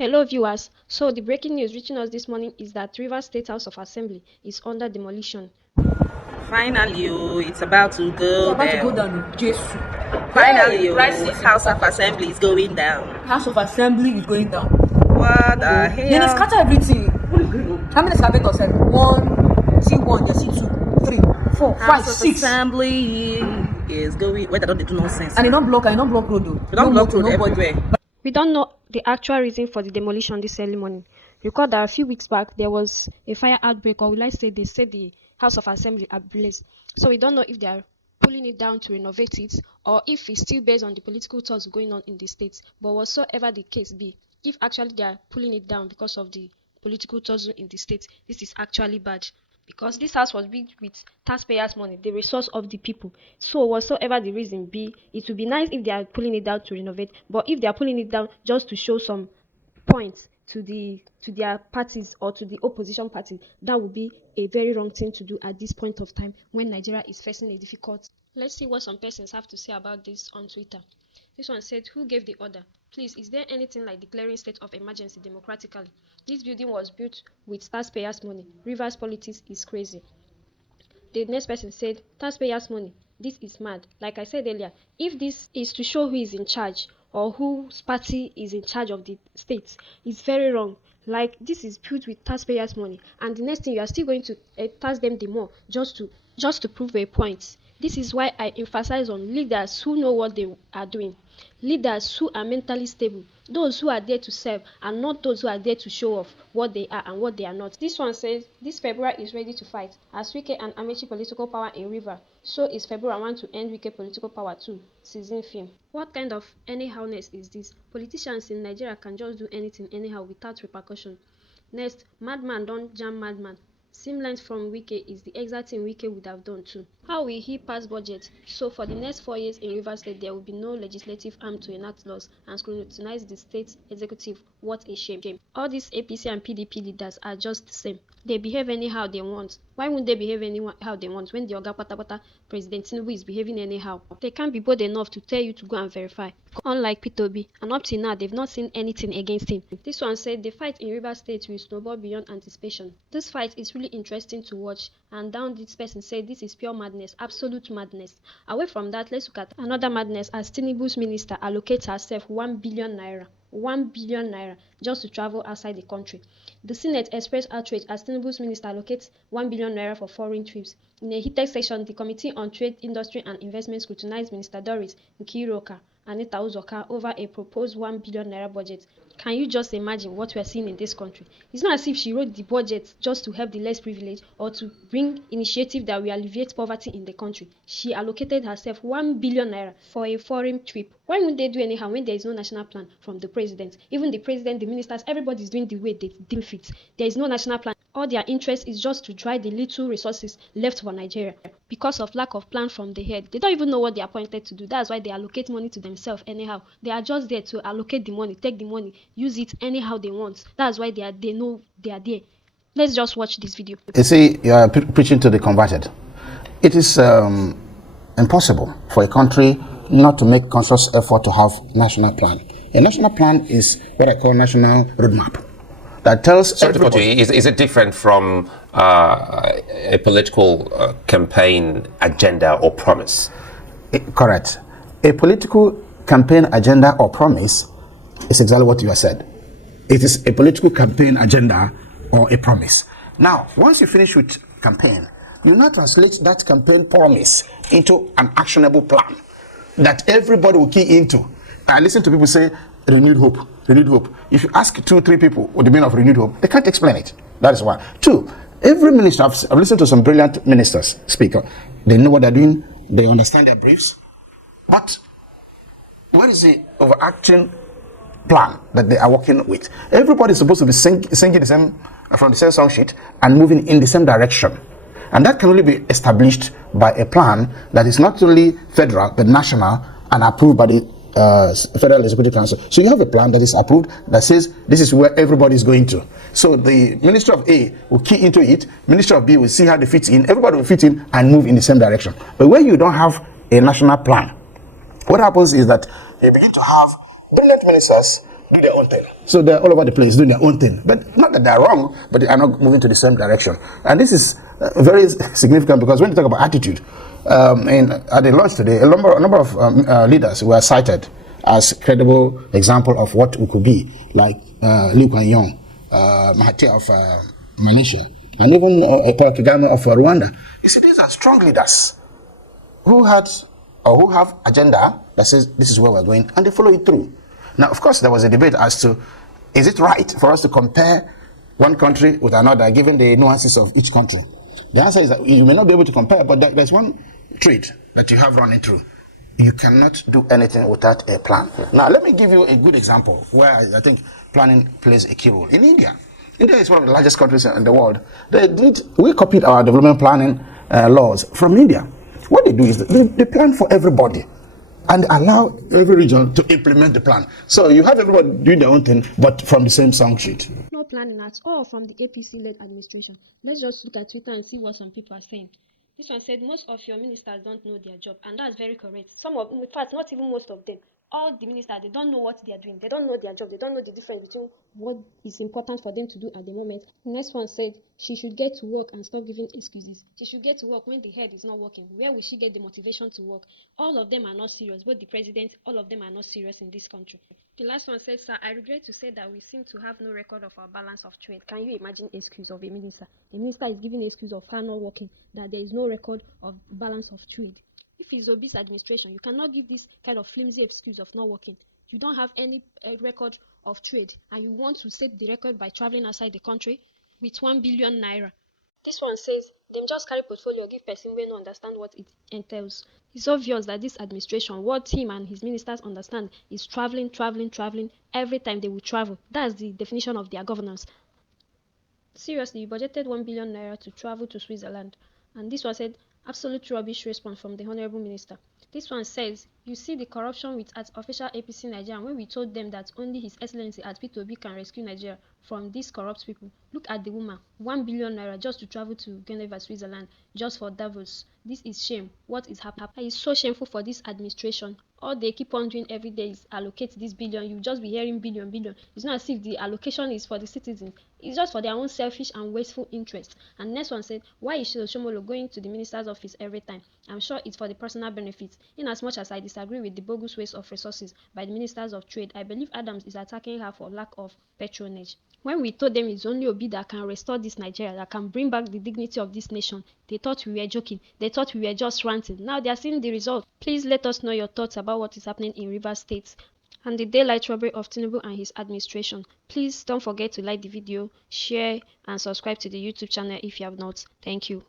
Hello viewers, so the breaking news reaching us this morning is that Rivers State House of Assembly is under demolition. Finally, it's about to go down. Jesus. Finally, House of Assembly is going down. House of Assembly is going down. What the hell? Then they scatter everything. How many excavators? 1, C1, you see 2, 3, 4, 5, House of 6. Assembly is going. Wait, I don't do nonsense. And they don't block road though. They don't block road everywhere. We don't know the actual reason for the demolition this early morning. Recall that a few weeks back there was a fire outbreak, or will I say they said the House of Assembly ablaze. So we don't know if they are pulling it down to renovate it or if it's still based on the political talks going on in the states. But whatsoever the case be, if actually they are pulling it down because of the political talks in the states, this is actually bad. Because this house was built with taxpayers' money, the resource of the people. So whatsoever the reason be, it would be nice if they are pulling it down to renovate. But if they are pulling it down just to show some points to their parties or to the opposition party, that would be a very wrong thing to do at this point of time when Nigeria is facing a difficult. Let's see what some persons have to say about this on Twitter. This one said, who gave the order? Please, is there anything like declaring state of emergency democratically? This building was built with taxpayers' money. Rivers politics is crazy. The next person said, taxpayers' money. This is mad. Like I said earlier, if this is to show who is in charge or whose party is in charge of the states, it's very wrong. Like, this is built with taxpayers' money, and the next thing you are still going to tax them the more just to prove a point. This is why I emphasize on leaders who know what they are doing. Leaders who are mentally stable, those who are there to serve and not those who are there to show off what they are and what they are not. This one says, this February is ready to fight. As Wike and Amechi political power in River, so is February want to end Wike political power too. Season film. What kind of anyhowness is this? Politicians in Nigeria can just do anything anyhow without repercussion. Next, madman don't jam madman. Same lines from Wike is the exact thing Wike would have done too. How will he pass budget? So for the next 4 years in Rivers State, there will be no legislative arm to enact laws and scrutinize the state executive. What a shame. All these APC and PDP leaders are just the same. They behave anyhow they want. Why wouldn't they behave anyhow they want when the Oga Patapata President Tinubu is behaving anyhow? They can't be bold enough to tell you to go and verify. Unlike Peter Obi, and up till now they've not seen anything against him. This one said the fight in Rivers State will snowball beyond anticipation. This fight is really interesting to watch, and down this person said this is pure madness, absolute madness. Away from that, let's look at another madness as Tinubu's minister allocates herself 1 billion naira. 1 billion naira just to travel outside the country. The Senate expressed outrage as Tinubu's minister allocates 1 billion naira for foreign trips. In a heated session, the Committee on Trade, Industry and Investment scrutinized Minister Doris Nkiruka Anita Uzoka over a proposed 1 billion naira budget. Can you just imagine what we are seeing in this country? It's not as if she wrote the budget just to help the less privileged or to bring initiative that will alleviate poverty in the country. She allocated herself 1 billion naira for a foreign trip. Why wouldn't they do anyhow when there is no national plan from the president? Even the president, the ministers, everybody is doing the way they deem fit. There is no national plan. All their interest is just to dry the little resources left for Nigeria. Because of lack of plan from the head, they don't even know what they are appointed to do. That's why they allocate money to themselves anyhow. They are just there to allocate the money, take the money, use it anyhow they want. That's why they know they are there. Let's just watch this video. You see, you are preaching to the converted. It is impossible for a country not to make conscious effort to have national plan. A national plan is what I call national roadmap. That tells everybody. Is it different from a political campaign agenda or promise? Correct. A political campaign agenda or promise is exactly what you have said. It is a political campaign agenda or a promise. Now, once you finish with campaign, you now translate that campaign promise into an actionable plan that everybody will key into. I listen to people say, renewed hope, renewed hope. If you ask 2-3 people what the meaning of renewed hope, they can't explain it. That is one. Two, every minister, I've listened to some brilliant ministers speak. They know what they're doing, they understand their briefs, but where is the overarching plan that they are working with? Everybody is supposed to be singing the same, from the same song sheet and moving in the same direction. And that can only be established by a plan that is not only federal, but national and approved by the Federal Executive Council. So you have a plan that is approved that says this is where everybody is going to. So the Minister of A will key into it, Minister of B will see how they fit in, everybody will fit in and move in the same direction. But when you don't have a national plan, what happens is that you begin to have brilliant ministers do their own thing. So they're all over the place doing their own thing. But not that they're wrong, but they are not moving to the same direction. And this is very significant because when you talk about attitude, at the launch today, a number of leaders were cited as credible example of what we could be, like Lee Kuan Yew, Mahathir of Malaysia, and even Paul Kagame of Rwanda. You see, these are strong leaders who have agenda that says this is where we're going, and they follow it through. Now, of course, there was a debate as to, is it right for us to compare one country with another, given the nuances of each country? The answer is that you may not be able to compare, but there's one trait that you have running through. You cannot do anything without a plan. Now, let me give you a good example where I think planning plays a key role. In India. India is one of the largest countries in the world. We copied our development planning laws from India. What they do is they plan for everybody and allow every region to implement the plan. So you have everybody doing their own thing, but from the same song sheet. No planning at all from the APC-led administration. Let's just look at Twitter and see what some people are saying. This one said most of your ministers don't know their job, and that's very correct. In fact, not even most of them. All the ministers, they don't know what they are doing. They don't know their job. They don't know the difference between what is important for them to do at the moment. The next one said she should get to work and stop giving excuses. She should get to work when the head is not working. Where will she get the motivation to work? All of them are not serious. Both the president, all of them are not serious in this country. The last one said, sir, I regret to say that we seem to have no record of our balance of trade. Can you imagine excuse of a minister? A minister is giving excuse of her not working, that there is no record of balance of trade. If it's Obi's administration, you cannot give this kind of flimsy excuse of not working. You don't have any record of trade, and you want to set the record by traveling outside the country with 1 billion naira. This one says, them just carry portfolio, give person wey no understand what it entails. It's obvious that this administration, what him and his ministers understand is traveling. Every time they will travel. That's the definition of their governance. Seriously, you budgeted 1 billion naira to travel to Switzerland. And this one said, absolute rubbish response from the Honorable Minister. This one says, you see the corruption with at official APC Nigeria when we told them that only His Excellency at Peter Obi can rescue Nigeria from these corrupt people. Look at the woman, 1 billion naira just to travel to Geneva, Switzerland, just for Davos. This is shame. What is happening? It's so shameful for this administration. All they keep on doing every day is allocate this billion. You just be hearing billion. It's not as if the allocation is for the citizens. It's just for their own selfish and wasteful interest. And next one said, why is Shomolo going to the minister's office every time? I'm sure it's for the personal benefits. In as much as I disagree with the bogus waste of resources by the ministers of trade, I believe Adams is attacking her for lack of patronage. When we told them it's only Obi that can restore this Nigeria, that can bring back the dignity of this nation, they thought we were joking. They thought we were just ranting. Now they are seeing the result. Please let us know your thoughts about what is happening in Rivers State and the daylight robbery of Tinubu and his administration. Please don't forget to like the video, share, and subscribe to the YouTube channel if you have not. Thank you.